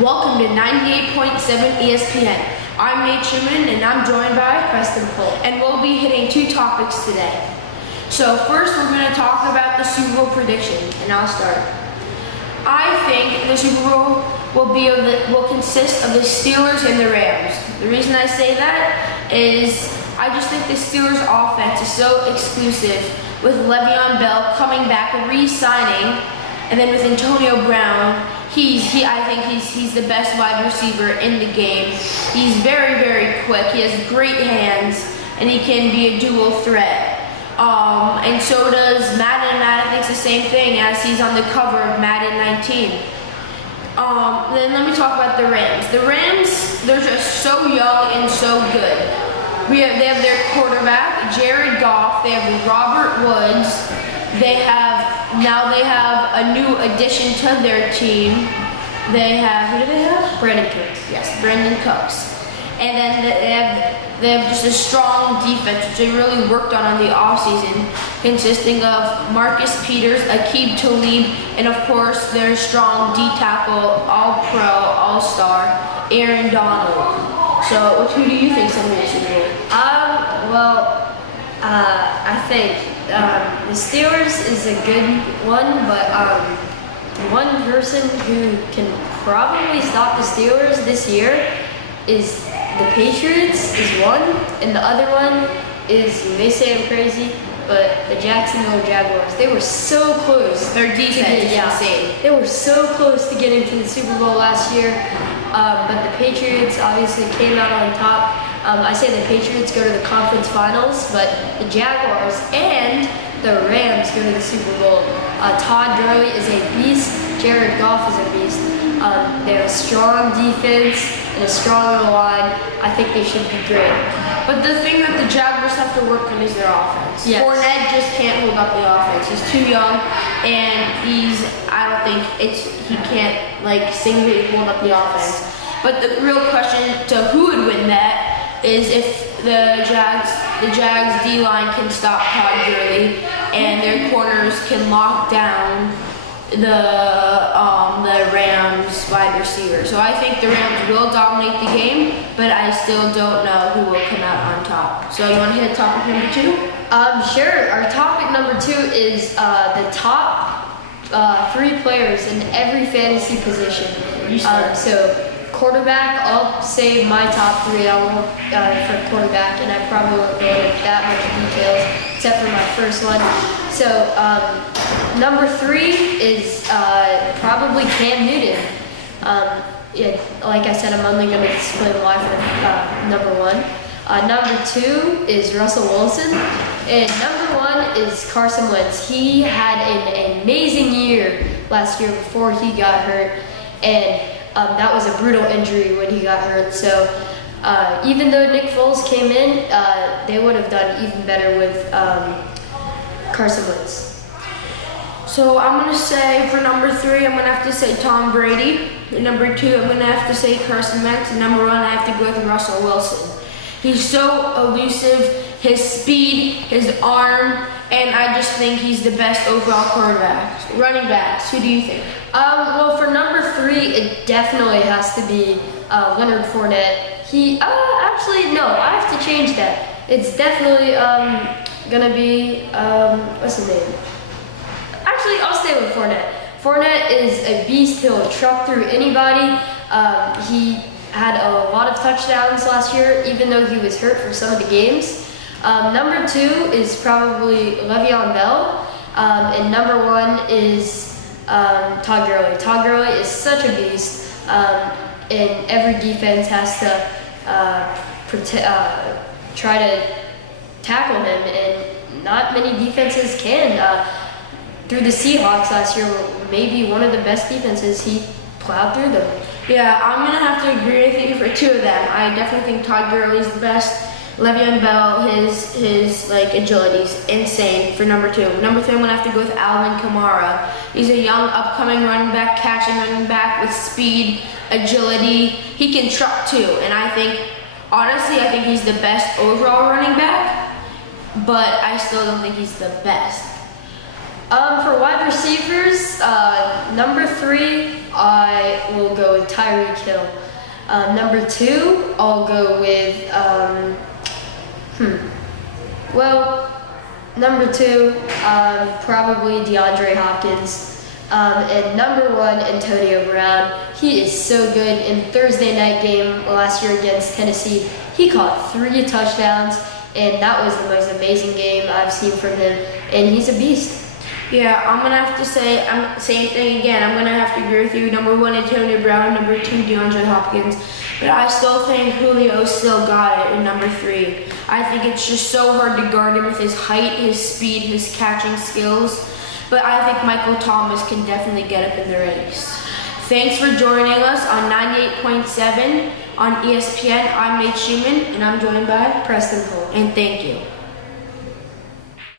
Welcome to 98.7 ESPN. I'm Nate Schumann and I'm joined by Preston Cole. And we'll be hitting two topics today. So first we're going to talk about the Super Bowl prediction, and I'll start. I think the Super Bowl will consist of the Steelers and the Rams. The reason I say that is I just think the Steelers offense is so exclusive with Le'Veon Bell coming back and re-signing, and then with Antonio Brown, I think he's the best wide receiver in the game. He's very, very quick. He has great hands, and he can be a dual threat. And so does Madden. Madden thinks the same thing as he's on the cover of Madden 19. Then let me talk about the Rams. The Rams, they're just so young and so good. They have their quarterback, Jared Goff. They have Robert Woods. They have a new addition to their team. They have, who do they have? Brandon Cooks. Yes, Brandon Cooks. And then they have just a strong defense, which they really worked on the offseason, consisting of Marcus Peters, Aqib Talib, and of course their strong D-tackle, all-pro, all-star, Aaron Donald. So who do you think's going to win the Super Bowl? I think the Steelers is a good one, but one person who can probably stop the Steelers this year is the Patriots is one, and the other one is, you may say I'm crazy, but the Jacksonville Jaguars. They were so close. Their defense is insane. They were so close to getting to the Super Bowl last year, but the Patriots obviously came out on top. I say the Patriots go to the conference finals, but the Jaguars and the Rams go to the Super Bowl. Todd Gurley is a beast. Jared Goff is a beast. They have a strong defense and a strong line. I think they should be great. But the thing that the Jaguars have to work on is their offense. Yes. Fournette just can't hold up the offense. He's too young, and I don't think he can't singly hold up the offense. But the real question to who would win that is if the Jags D-line can stop Todd Gurley and their corners can lock down the Rams wide receiver. So I think the Rams will dominate the game, but I still don't know who will come out on top. So you want to hit topic number 2? Sure. Our topic number 2 is the top 3 players in every fantasy position. So quarterback, I'll say my top 3 I won't for quarterback, and I probably won't go into that much details except for my first one. So number 3 is probably Cam Newton. Like I said, I'm only going to explain why for number 1. Number 2 is Russell Wilson, and number 1 is Carson Wentz. He had an amazing year last year before he got hurt, and that was a brutal injury when he got hurt. So even though Nick Foles came in, they would have done even better with Carson Wentz. So I'm going to say for number 3, I'm going to have to say Tom Brady. And number 2, I'm going to have to say Carson Wentz. And number 1, I have to go with Russell Wilson. He's so elusive, his speed, his arm, and I just think he's the best overall quarterback. Running backs, who do you think? Well, for number 3, it definitely has to be Leonard Fournette. Actually, no, I have to change that. It's definitely gonna be, what's his name? Actually, I'll stay with Fournette. Fournette is a beast. He'll truck through anybody. He had a lot of touchdowns last year, even though he was hurt for some of the games. Number 2 is probably Le'Veon Bell, and number 1 is Todd Gurley. Todd Gurley is such a beast, and every defense has to try to tackle him, and not many defenses can. Through the Seahawks last year, maybe one of the best defenses, he plowed through them. Yeah, I'm going to have to agree with you for 2 of them. I definitely think Todd Gurley is the best. Le'Veon Bell, his agility is insane for number 2. Number 3, I'm going to have to go with Alvin Kamara. He's a young, upcoming running back, catching running back with speed, agility. He can truck too, and I think he's the best overall running back, but I still don't think he's the best. For wide receivers, number 3, I will go with Tyreek Hill. Number 2, I'll go with, number 2, probably DeAndre Hopkins. And number 1, Antonio Brown. He is so good. In Thursday night game last year against Tennessee, he caught 3 touchdowns, and that was the most amazing game I've seen from him, and he's a beast. Yeah, I'm gonna have to say same thing again. I'm gonna have to agree with you. Number 1, Antonio Brown. Number 2, DeAndre Hopkins. But I still think Julio still got it in number 3. I think it's just so hard to guard him with his height, his speed, his catching skills. But I think Michael Thomas can definitely get up in the race. Thanks for joining us on 98.7 on ESPN. I'm Nate Schumann, and I'm joined by Preston Holt. And thank you.